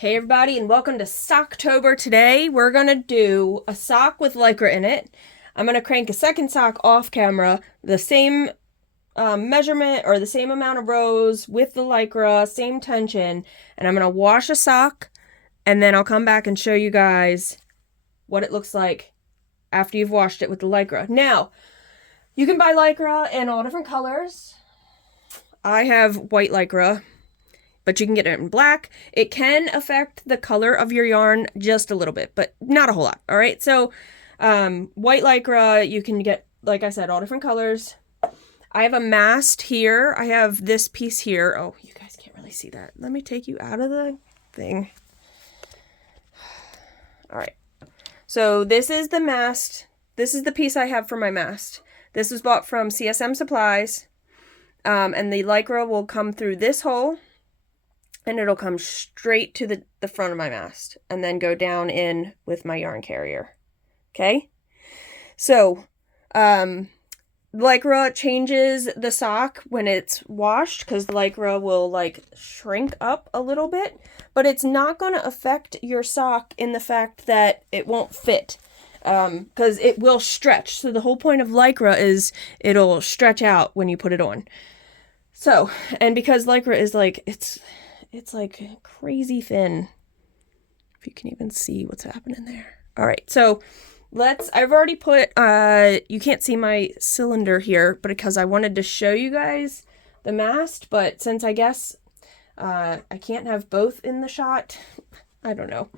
Hey everybody, and welcome to Socktober. Today we're gonna do a sock with Lycra in it. I'm gonna crank a second sock off camera, the same measurement or the same amount of rows with the Lycra, same tension, and I'm gonna wash a sock, and then I'll come back and show you guys what it looks like after you've washed it with the Lycra. Now, you can buy Lycra in all different colors. I have white Lycra, but you can get it in black. It can affect the color of your yarn just a little bit, but not a whole lot. All right, so white Lycra, you can get, like I said, all different colors. I have a mast here. I have this piece here. Oh, you guys can't really see that. Let me take you out of the thing. All right, so this is the mast. This is the piece I have for my mast. This was bought from CSM Supplies, and the Lycra will come through this hole, and it'll come straight to the front of my mast and then go down in with my yarn carrier. Okay? So, Lycra changes the sock when it's washed because Lycra will like shrink up a little bit, but it's not going to affect your sock in the fact that it won't fit because it will stretch. So the whole point of Lycra is it'll stretch out when you put it on. So, and because Lycra is like, it's like crazy thin. If you can even see what's happening there. All right, so I've already put, you can't see my cylinder here, but because I wanted to show you guys the mast, but since I guess I can't have both in the shot, I don't know.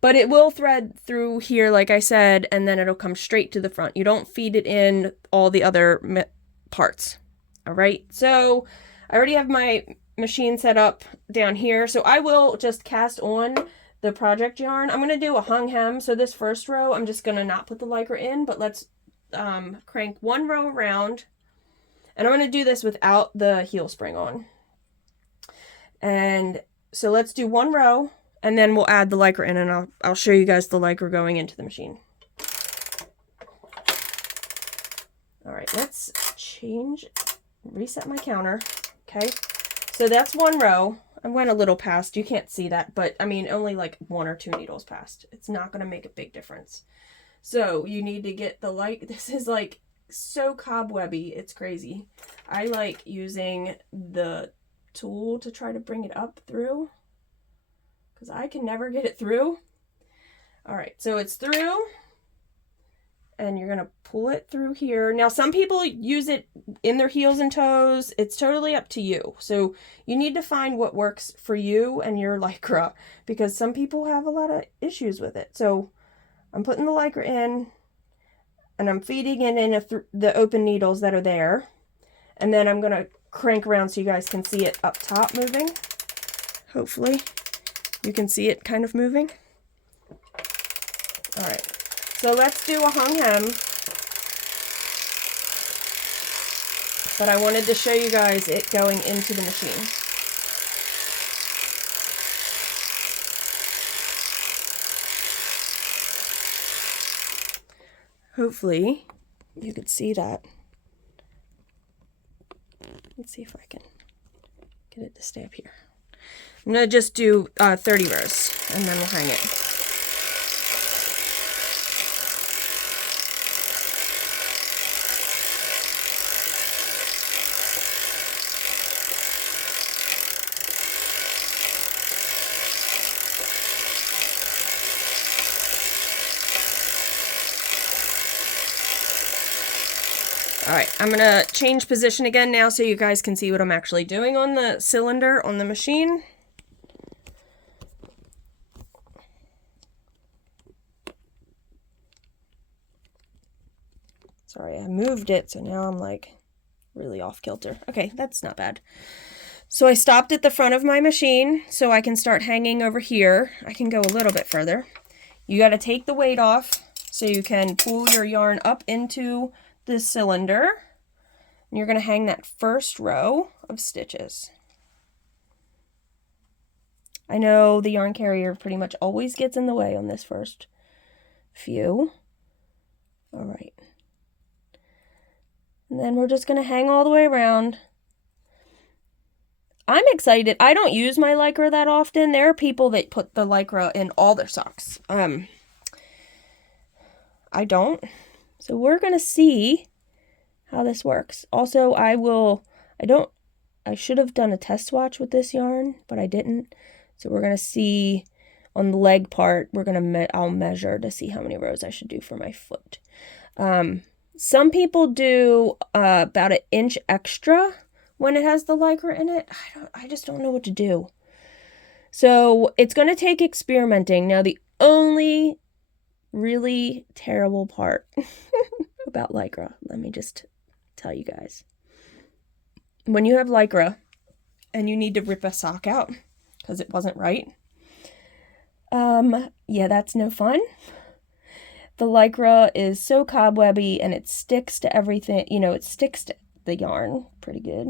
But it will thread through here, like I said, and then it'll come straight to the front. You don't feed it in all the other parts. All right, so I already have my machine set up down here, so I will just cast on the project yarn. I'm going to do a hung hem, so this first row I'm just going to not put the Lycra in, but let's crank one row around, and I'm going to do this without the heel spring on. And so let's do one row, and then we'll add the Lycra in, and I'll show you guys the Lycra going into the machine. All right, let's reset my counter. Okay, so that's one row. I went a little past, you can't see that, but I mean only like 1 or 2 needles past. It's not going to make a big difference. So you need to get this is like so cobwebby, it's crazy. I like using the tool to try to bring it up through because I can never get it through. All right, so it's through. And you're going to pull it through here. Now, some people use it in their heels and toes. It's totally up to you. So you need to find what works for you and your Lycra, because some people have a lot of issues with it. So I'm putting the Lycra in, and I'm feeding it in the open needles that are there. And then I'm going to crank around so you guys can see it up top moving. Hopefully you can see it kind of moving. All right. So let's do a hung hem, but I wanted to show you guys it going into the machine. Hopefully you could see that. Let's see if I can get it to stay up here. I'm going to just do 30 rows, and then we'll hang it. All right, I'm gonna change position again now so you guys can see what I'm actually doing on the cylinder on the machine. Sorry, I moved it, so now I'm like really off kilter. Okay, that's not bad. So I stopped at the front of my machine so I can start hanging over here. I can go a little bit further. You gotta take the weight off so you can pull your yarn up into the cylinder, and you're going to hang that first row of stitches. I know the yarn carrier pretty much always gets in the way on this first few. All right. And then we're just going to hang all the way around. I'm excited. I don't use my Lycra that often. There are people that put the Lycra in all their socks. I don't. So we're going to see how this works. Also, I should have done a test swatch with this yarn, but I didn't. So we're going to see on the leg part, I'll measure to see how many rows I should do for my foot. Some people do about 1 inch extra when it has the Lycra in it. I just don't know what to do. So it's going to take experimenting. Now, the only really terrible part about Lycra, let me just tell you guys. When you have Lycra and you need to rip a sock out because it wasn't right, yeah, that's no fun. The Lycra is so cobwebby and it sticks to everything, it sticks to the yarn pretty good.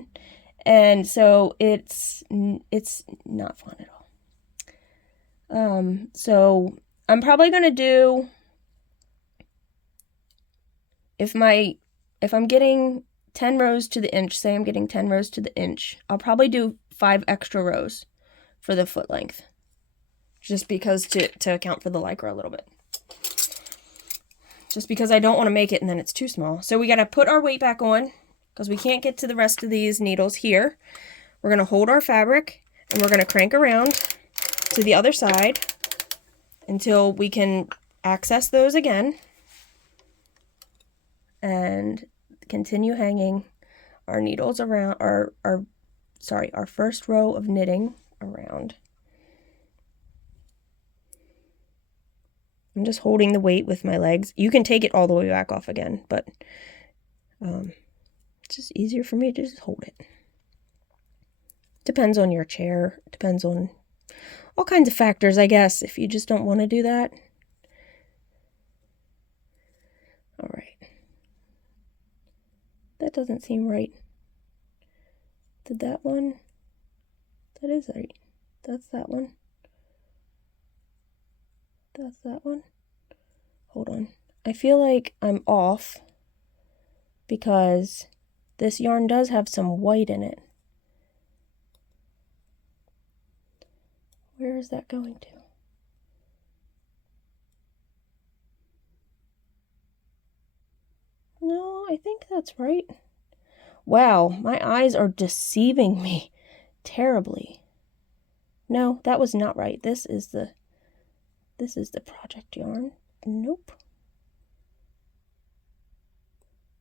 And so it's not fun at all. So I'm probably going to do, if I'm getting 10 rows to the inch, say I'm getting 10 rows to the inch, I'll probably do 5 extra rows for the foot length. Just because to account for the Lycra a little bit. Just because I don't want to make it and then it's too small. So we got to put our weight back on because we can't get to the rest of these needles here. We're going to hold our fabric and we're going to crank around to the other side until we can access those again and continue hanging our needles around our first row of knitting around. I'm just holding the weight with my legs. You can take it all the way back off again, but it's just easier for me to just hold it. Depends on your chair. Depends on all kinds of factors, I guess, if you just don't want to do that. All right. That doesn't seem right. Did that one? That is right. That's that one. That's that one. Hold on. I feel like I'm off because this yarn does have some white in it. Where is that going to? No, I think that's right. Wow, my eyes are deceiving me terribly. No, that was not right. This is the project yarn. Nope.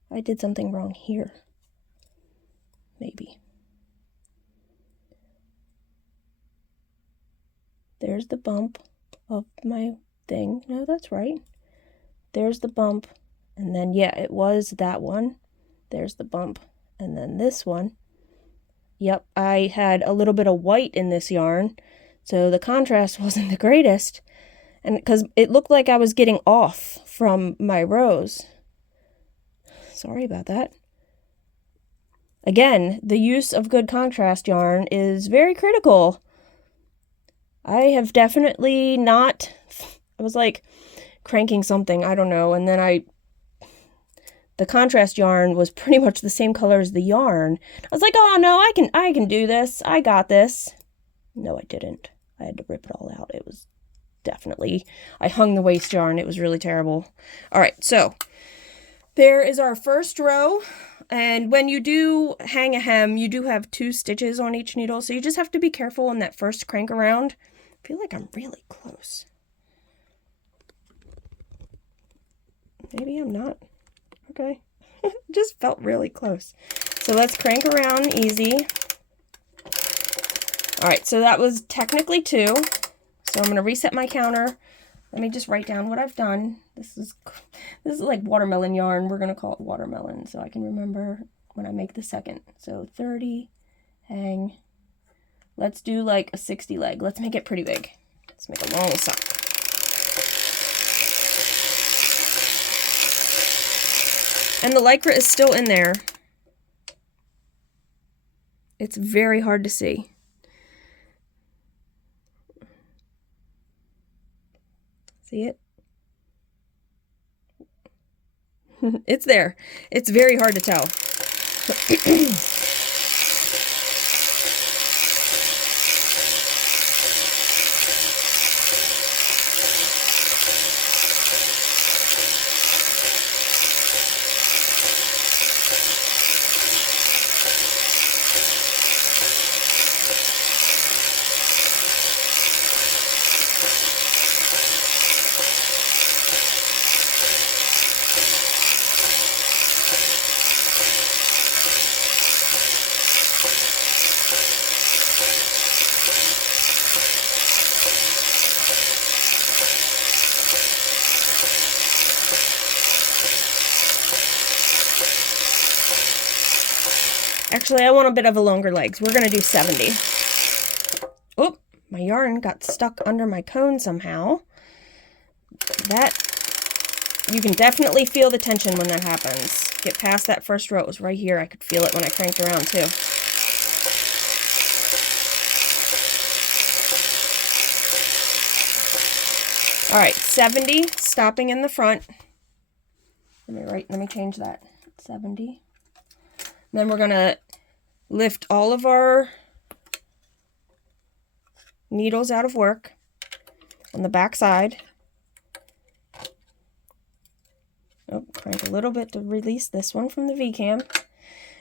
I did something wrong here. Maybe. There's the bump of my thing. No, that's right. There's the bump. And then, yeah, it was that one. There's the bump. And then this one. Yep, I had a little bit of white in this yarn. So the contrast wasn't the greatest. And because it looked like I was getting off from my rows. Sorry about that. Again, the use of good contrast yarn is very critical. I have definitely not, I was like cranking something, I don't know, and then the contrast yarn was pretty much the same color as the yarn. I was like, oh no, I can do this. I got this. No, I didn't. I had to rip it all out. It was definitely, I hung the waste yarn. It was really terrible. All right, so there is our first row. And when you do hang a hem, you do have 2 stitches on each needle. So you just have to be careful on that first crank around. I feel like I'm really close. Maybe I'm not. Okay. Just felt really close. So let's crank around easy. All right, so that was technically 2. So I'm going to reset my counter. Let me just write down what I've done. This is like watermelon yarn. We're going to call it watermelon so I can remember when I make the second. So 30, hang. Let's do like a 60 leg. Let's make it pretty big. Let's make a long sock. And the Lycra is still in there. It's very hard to see. See it? It's there. It's very hard to tell. Actually, I want a bit of a longer legs. We're going to do 70. Oh, my yarn got stuck under my cone somehow. That, you can definitely feel the tension when that happens. Get past that first row. It was right here. I could feel it when I cranked around too. All right, 70, stopping in the front. Let me change that. 70. Then we're going to lift all of our needles out of work on the back side. Oh, crank a little bit to release this one from the V-cam.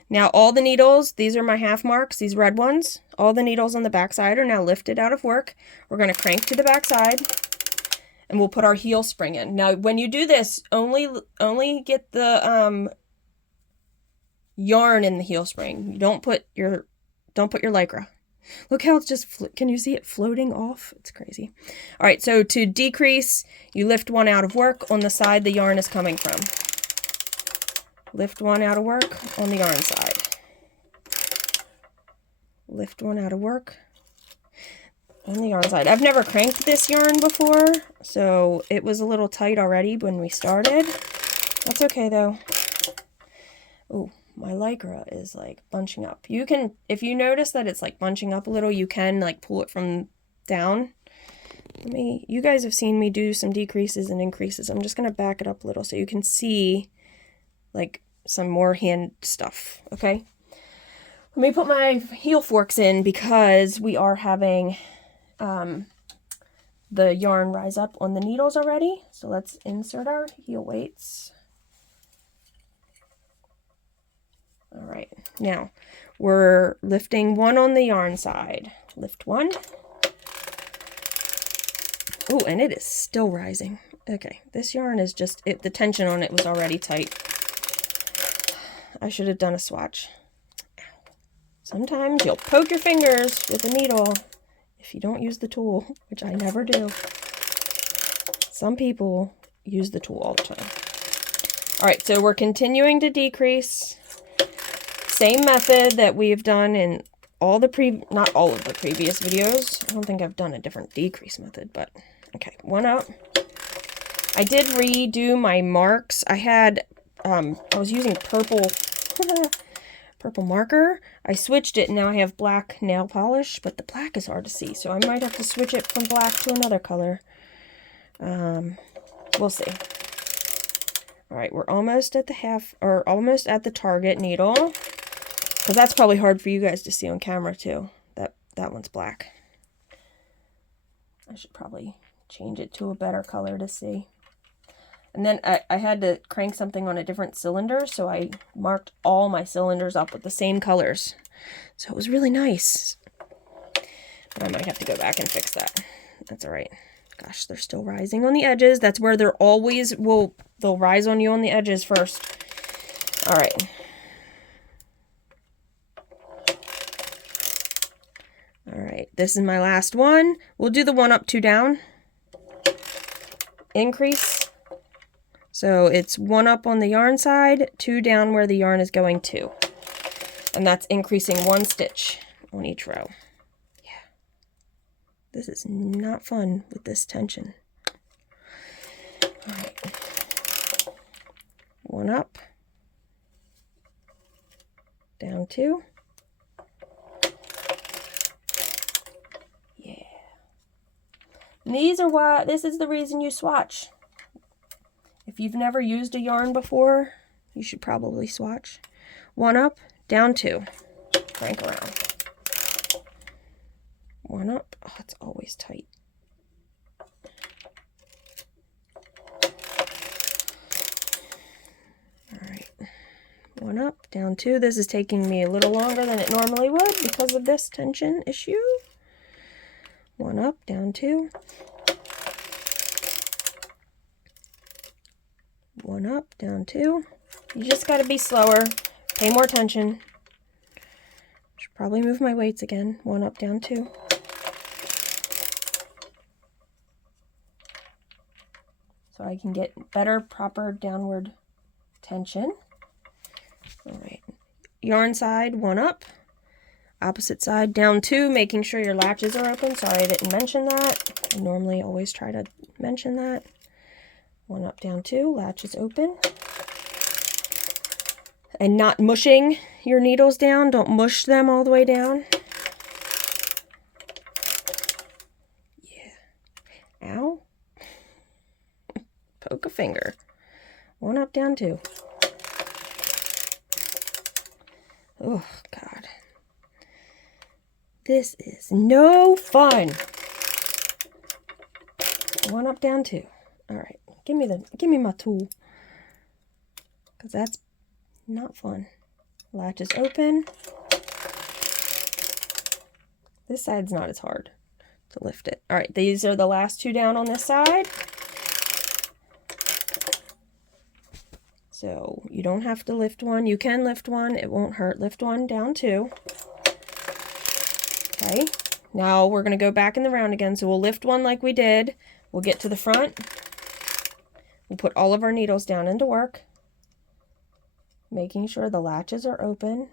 Now all the needles, these are my half marks, these red ones. All the needles on the back side are now lifted out of work. We're going to crank to the back side. And we'll put our heel spring in. Now, when you do this, only get the yarn in the heel spring. You don't put your Lycra. Look how it's just, can you see it floating off? It's crazy. All right, so to decrease, you lift one out of work on the side the yarn is coming from. Lift one out of work on the yarn side. Lift one out of work on the yarn side. I've never cranked this yarn before, so it was a little tight already when we started. That's okay though. Oh, my Lycra is like bunching up. You can, if you notice that it's like bunching up a little, you can like pull it from down. You guys have seen me do some decreases and increases. I'm just gonna back it up a little so you can see like some more hand stuff, okay? Let me put my heel forks in because we are having the yarn rise up on the needles already. So let's insert our heel weights. All right, now we're lifting one on the yarn side. Lift one. Oh, and it is still rising. Okay, this yarn is just, the tension on it was already tight. I should have done a swatch. Sometimes you'll poke your fingers with a needle if you don't use the tool, which I never do. Some people use the tool all the time. All right, so we're continuing to decrease. Same method that we've done in all the not all of the previous videos. I don't think I've done a different decrease method, but okay, one up. I did redo my marks. I had, I was using purple, purple marker. I switched it and now I have black nail polish, but the black is hard to see, so I might have to switch it from black to another color. We'll see. All right, we're almost at the almost at the target needle, because that's probably hard for you guys to see on camera too. That one's black. I should probably change it to a better color to see. And then I had to crank something on a different cylinder, so I marked all my cylinders up with the same colors. So it was really nice. But I might have to go back and fix that. That's all right. Gosh, they're still rising on the edges. That's where they're always they'll rise on you on the edges first. All right. All right, this is my last one. We'll do the one up, two down. Increase. So it's one up on the yarn side, two down where the yarn is going to. And that's increasing one stitch on each row. Yeah. This is not fun with this tension. All right. One up. Down two. Yeah. And these are why, this is the reason you swatch. If you've never used a yarn before, you should probably swatch. One up, down two. Crank around. One up. Oh, it's always tight. All right. One up, down two. This is taking me a little longer than it normally would because of this tension issue. One up, down two. One up, down two. You just got to be slower. Pay more attention. Should probably move my weights again. One up, down two. So I can get better, proper downward tension. All right. yarn side, 1 up. Opposite side, down 2, making sure your latches are open. Sorry I didn't mention that. I normally always try to mention that. 1 up, down 2, latches open. And not mushing your needles down. Don't mush them all the way down. Yeah. Ow. Poke a finger. 1 up, down 2. Oh, God. This is no fun. 1 up, down 2. All right, give me my tool, because that's not fun. Latches open. This side's not as hard to lift it. All right, these are the last 2 down on this side. So you don't have to lift one. You can lift one. It won't hurt. Lift 1, down 2. Okay. Now we're going to go back in the round again. So we'll lift 1 like we did. We'll get to the front. We'll put all of our needles down into work, making sure the latches are open.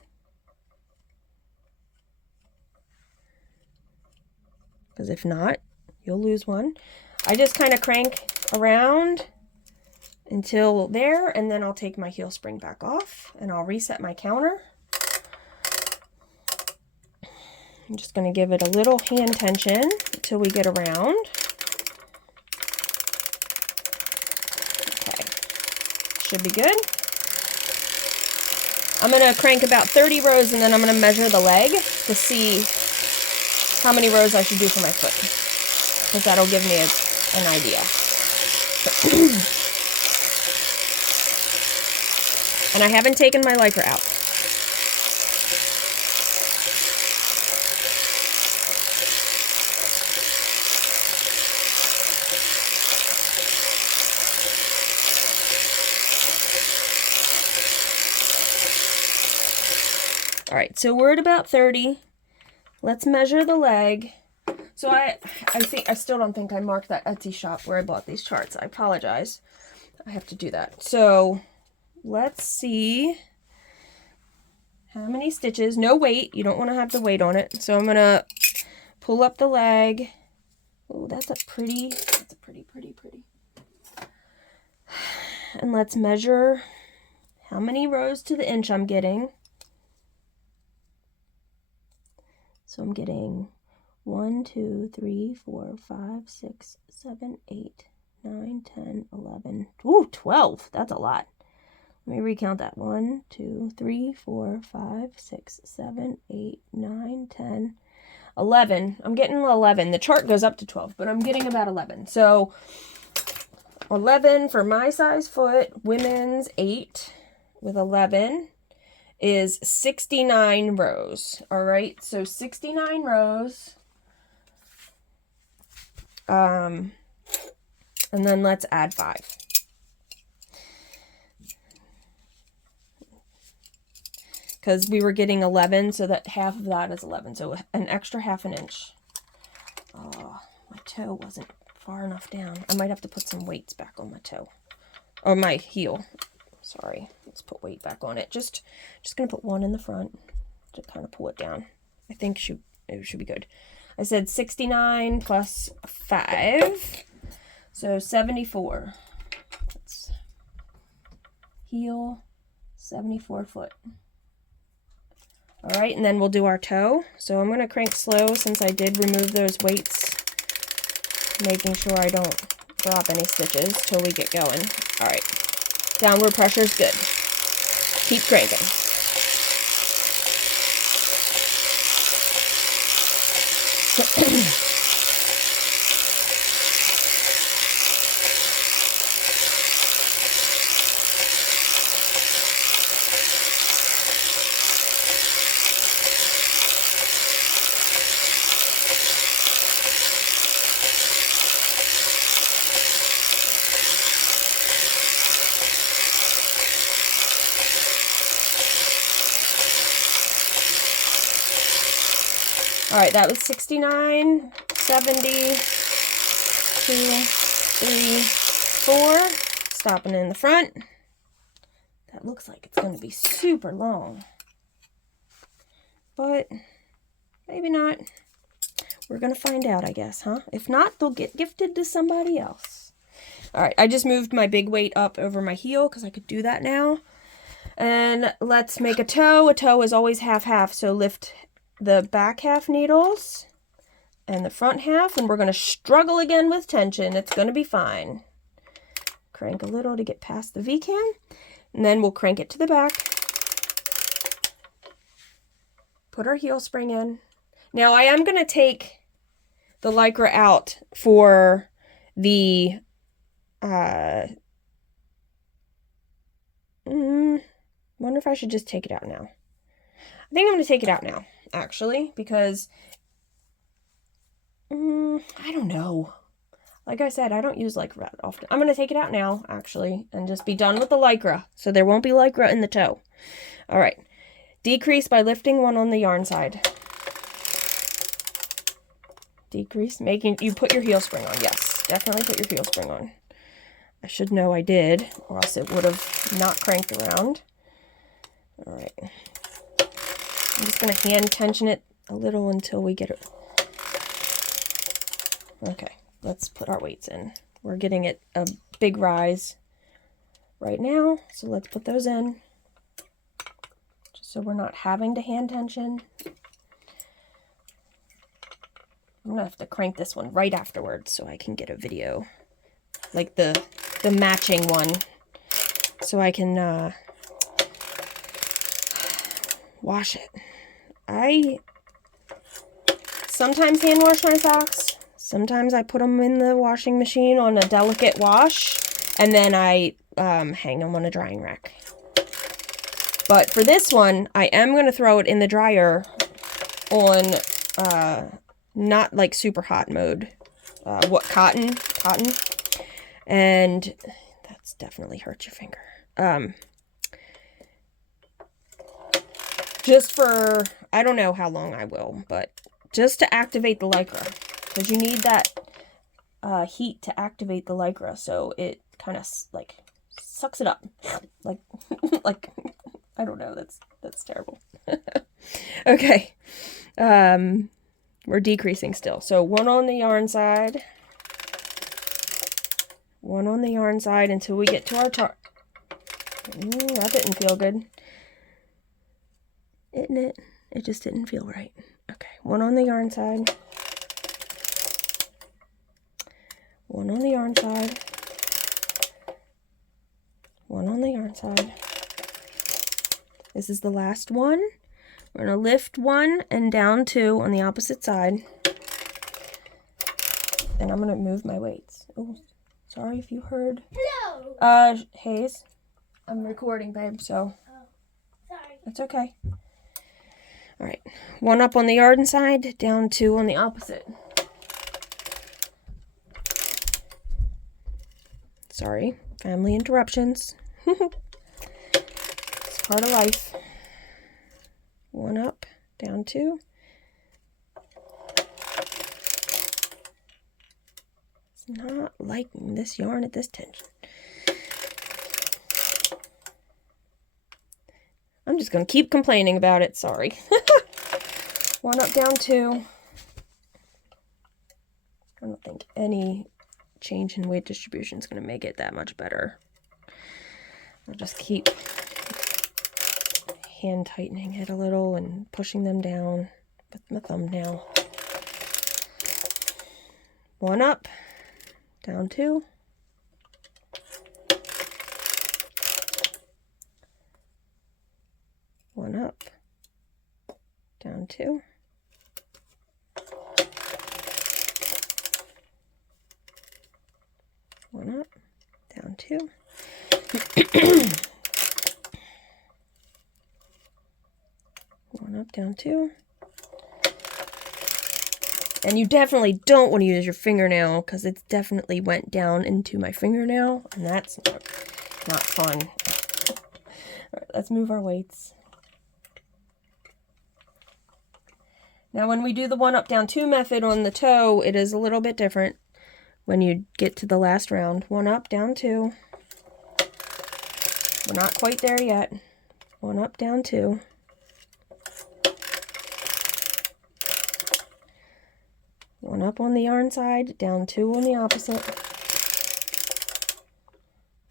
Because if not, you'll lose one. I just kind of crank around until there, and then I'll take my heel spring back off and I'll reset my counter. I'm just going to give it a little hand tension until we get around. Okay, should be good. I'm going to crank about 30 rows, and then I'm going to measure the leg to see how many rows I should do for my foot, because that'll give me an idea. And I haven't taken my Lycra out. All right, so we're at about 30. Let's measure the leg. So I still don't think I marked that Etsy shop where I bought these charts. I apologize. I have to do that. So let's see how many stitches. No weight. You don't want to have the weight on it. So I'm going to pull up the leg. Oh, that's a pretty. And let's measure how many rows to the inch I'm getting. So I'm getting 1, 2, 3, 4, 5, 6, 7, 8, 9, 10, 11. Ooh, 12. That's a lot. Let me recount that. 1, 2, 3, 4, 5, 6, 7, 8, 9, 10, 11. I'm getting 11. The chart goes up to 12, but I'm getting about 11. So 11 for my size foot. Women's 8 with 11 is 69 rows. All right, so 69 rows. And then let's add 5. Because we were getting 11, so that half of that is 11. So an extra half an inch. Oh, my toe wasn't far enough down. I might have to put some weights back on my toe. Or my heel. Sorry. Let's put weight back on it. Just going to put 1 in the front to kind of pull it down. I think it should be good. I said 69 plus 5. So 74. That's heel, 74 foot. All right, and then we'll do our toe. So I'm going to crank slow since I did remove those weights, making sure I don't drop any stitches till we get going. All right, downward pressure is good. Keep cranking. All right, that was 69, 70, 2, 3, 4. Stopping in the front. That looks like it's going to be super long. but maybe not. We're going to find out, I guess, huh? If not, they'll get gifted to somebody else. All right, I just moved my big weight up over my heel because I could do that now. And let's make a toe. A toe is always half-half, so lift the back half needles and the front half, and we're going to struggle again with tension. It's going to be fine. Crank a little to get past the V-cam, and then we'll crank it to the back. Put our heel spring in. Now I am going to take the Lycra out for the wonder if I should just take it out now. I think I'm going to take it out now, actually, because I don't know. Like I said, I don't use Lycra that often. I'm going to take it out now, actually, and just be done with the Lycra, so there won't be Lycra in the toe. All right. Decrease by lifting one on the yarn side. Decrease, making you put your heel spring on. Yes, definitely put your heel spring on. I should know I did, or else it would have not cranked around. All right. I'm just going to hand tension it a little until we get it. Okay, let's put our weights in. We're getting it a big rise right now, so let's put those in. Just so we're not having to hand tension. I'm going to have to crank this one right afterwards so I can get a video. Like the matching one. So I can wash it. I sometimes hand wash my socks. Sometimes I put them in the washing machine on a delicate wash. And then I hang them on a drying rack. But for this one, I am going to throw it in the dryer on not like super hot mode. Cotton. And that's definitely hurt your finger. Just for, I don't know how long I will, but just to activate the Lycra. Because you need that heat to activate the Lycra, so it kind of like sucks it up. like, I don't know, that's terrible. Okay. We're decreasing still. So one on the yarn side. One on the yarn side until we get to our that didn't feel good. Isn't it? It just didn't feel right. Okay, one on the yarn side. One on the yarn side. One on the yarn side. This is the last one. We're going to lift one and down two on the opposite side. And I'm going to move my weights. Oh, sorry if you heard. Hello. Hayes, I'm recording, babe, so. Oh, sorry. It's okay. All right. One up on the yarn side, down two on the opposite. Sorry, family interruptions. It's part of life. One up, down two. It's not liking this yarn at this tension. I'm just going to keep complaining about it, sorry. One up, down two. I don't think any change in weight distribution is going to make it that much better. I'll just keep hand tightening it a little and pushing them down with my thumbnail. One up, down two. One up, down two. One up, down two. One up, down two. And you definitely don't want to use your fingernail because it definitely went down into my fingernail, and that's not fun. All right, let's move our weights. Now when we do the one up, down two method on the toe, it is a little bit different when you get to the last round. One up, down two. We're not quite there yet. One up, down two. 1 up on the yarn side, down 2 on the opposite.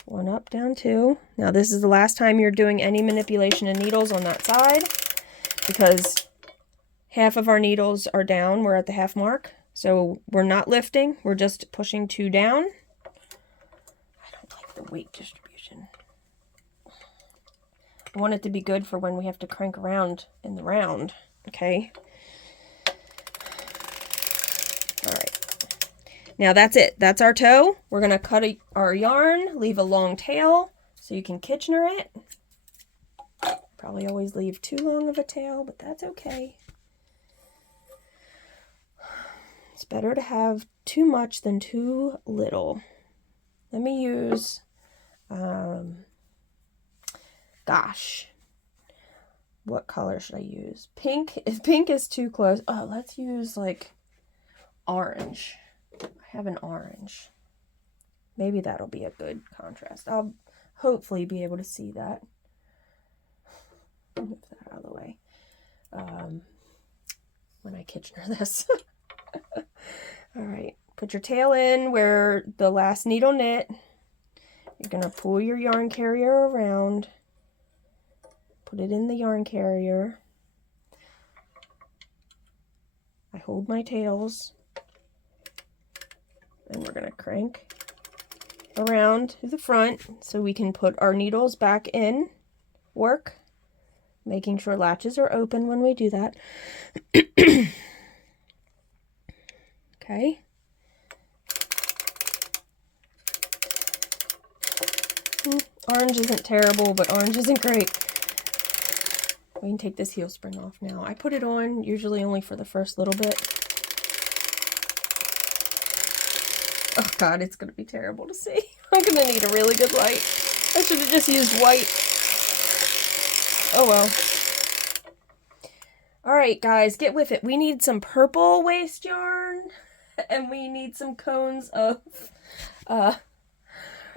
1 up, down 2. Now this is the last time you're doing any manipulation of needles on that side, because half of our needles are down. We're at the half mark, so we're not lifting. We're just pushing 2 down. I don't like the weight distribution. I want it to be good for when we have to crank around in the round, okay? All right. Now that's it. That's our toe. We're going to cut our yarn, leave a long tail so you can Kitchener it. Probably always leave too long of a tail, but that's okay. It's better to have too much than too little. Let me use, gosh, what color should I use? Pink. If pink is too close, oh, let's use like orange. I have an orange. Maybe that'll be a good contrast. I'll hopefully be able to see that. Move that out of the way. When I Kitchener this. All right, put your tail in where the last needle knit. You're gonna pull your yarn carrier around. Put it in the yarn carrier. I hold my tails. And we're going to crank around to the front so we can put our needles back in work, making sure latches are open when we do that. Okay. Orange isn't terrible, but orange isn't great. We can take this heel spring off now. I put it on usually only for the first little bit. Oh God, it's going to be terrible to see. I'm going to need a really good light. I should have just used white. Oh well. Alright guys, get with it. We need some purple waste yarn. And we need some cones of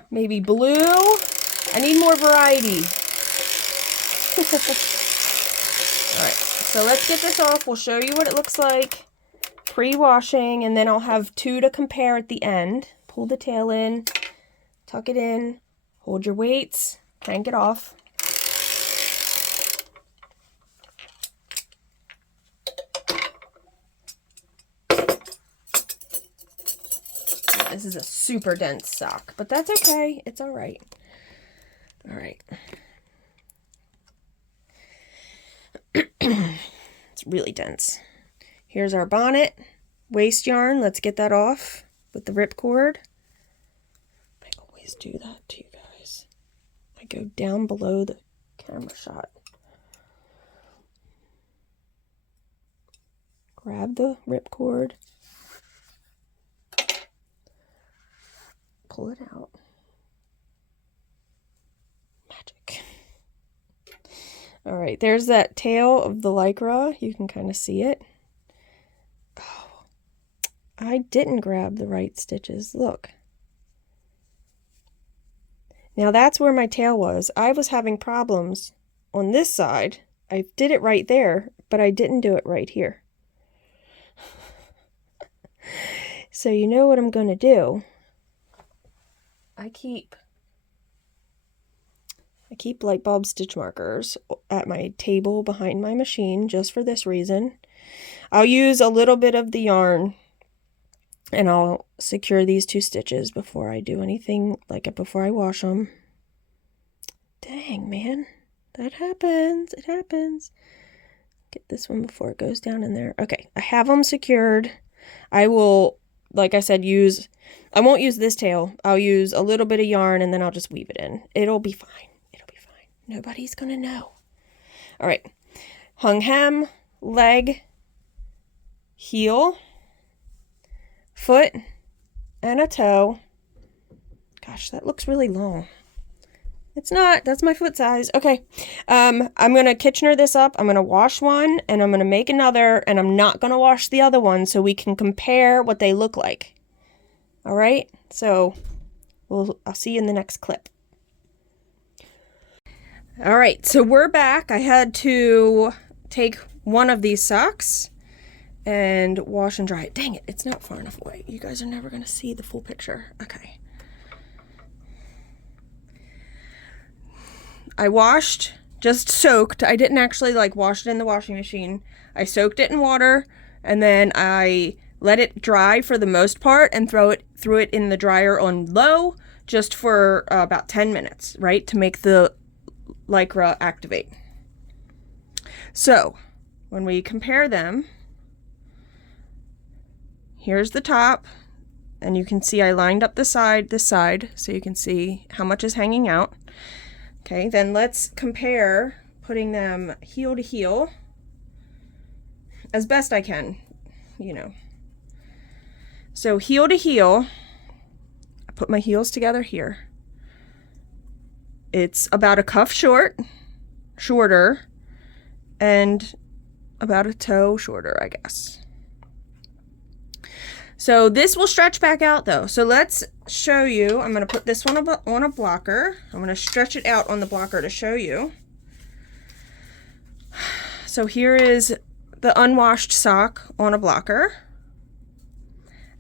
maybe blue. I need more variety. Alright, so let's get this off. We'll show you what it looks like pre-washing, and then I'll have 2 to compare at the end. Pull the tail in, tuck it in, hold your weights, crank it off. This is a super dense sock, but that's okay. It's all right. All right. It's really dense. Here's our bonnet, waste yarn. Let's get that off with the ripcord. I always do that to you guys. I go down below the camera shot. Grab the ripcord. Pull it out. Magic. All right, there's that tail of the Lycra. You can kind of see it. Oh, I didn't grab the right stitches. Look. Now that's where my tail was. I was having problems on this side. I did it right there, but I didn't do it right here. So you know what I'm going to do? I keep light bulb stitch markers at my table behind my machine just for this reason. I'll use a little bit of the yarn and I'll secure these 2 stitches before I do anything, like before I wash them. Dang, man. That happens. It happens. Get this one before it goes down in there. Okay, I have them secured. I will, like I said, I won't use this tail. I'll use a little bit of yarn and then I'll just weave it in. It'll be fine. Nobody's gonna know. All right, hung hem, leg, heel, foot, and a toe. Gosh, that looks really long. It's not. That's my foot size. Okay, I'm gonna Kitchener this up. I'm gonna wash one, and I'm gonna make another, and I'm not gonna wash the other one so we can compare what they look like. All right, so I'll see you in the next clip. All right, so we're back. I had to take one of these socks and wash and dry it. Dang it, it's not far enough away. You guys are never gonna see the full picture. Okay. I washed, just soaked. I didn't actually like wash it in the washing machine. I soaked it in water, and then I let it dry for the most part and threw it in the dryer on low just for about 10 minutes, right? To make the Lycra activate. So when we compare them, here's the top, and you can see I lined up this side, so you can see how much is hanging out. Okay, then let's compare putting them heel to heel as best I can, you know. So heel to heel, I put my heels together here. It's about a cuff shorter, and about a toe shorter, I guess. So this will stretch back out though. So let's show you. I'm going to put this one on a blocker. I'm going to stretch it out on the blocker to show you. So here is the unwashed sock on a blocker.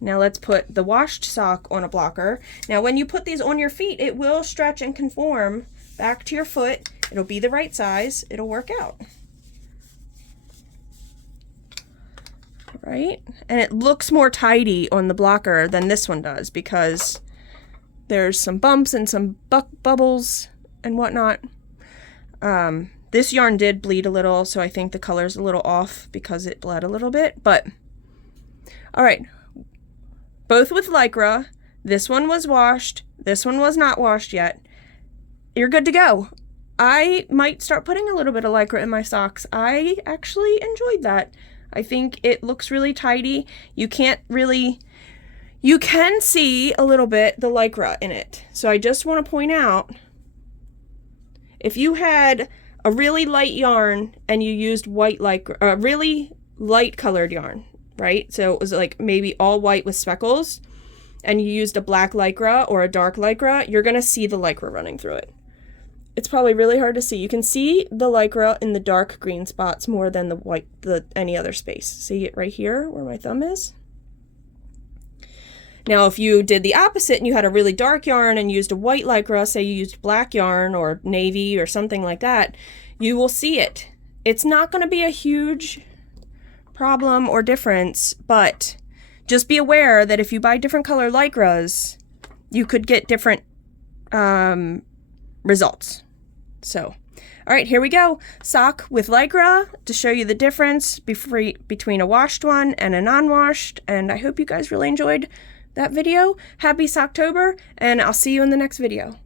Now let's put the washed sock on a blocker. Now when you put these on your feet, it will stretch and conform back to your foot. It'll be the right size. It'll work out. Right? And it looks more tidy on the blocker than this one does because there's some bumps and some bubbles and whatnot. This yarn did bleed a little, so I think the color's a little off because it bled a little bit, but all right. Both with Lycra. This one was washed. This one was not washed yet. You're good to go. I might start putting a little bit of Lycra in my socks. I actually enjoyed that. I think it looks really tidy. You can see a little bit the Lycra in it. So I just want to point out, if you had a really light yarn and you used white Lycra, really light colored yarn, right? So it was like maybe all white with speckles, and you used a black Lycra or a dark Lycra, you're going to see the Lycra running through it. It's probably really hard to see. You can see the Lycra in the dark green spots more than the white, any other space. See it right here where my thumb is? Now, if you did the opposite and you had a really dark yarn and used a white Lycra, say you used black yarn or navy or something like that, you will see it. It's not going to be a huge problem or difference, but just be aware that if you buy different color Lycras, you could get different results. So, all right, here we go. Sock with Lycra to show you the difference between a washed one and a non-washed. And I hope you guys really enjoyed that video. Happy Socktober, and I'll see you in the next video.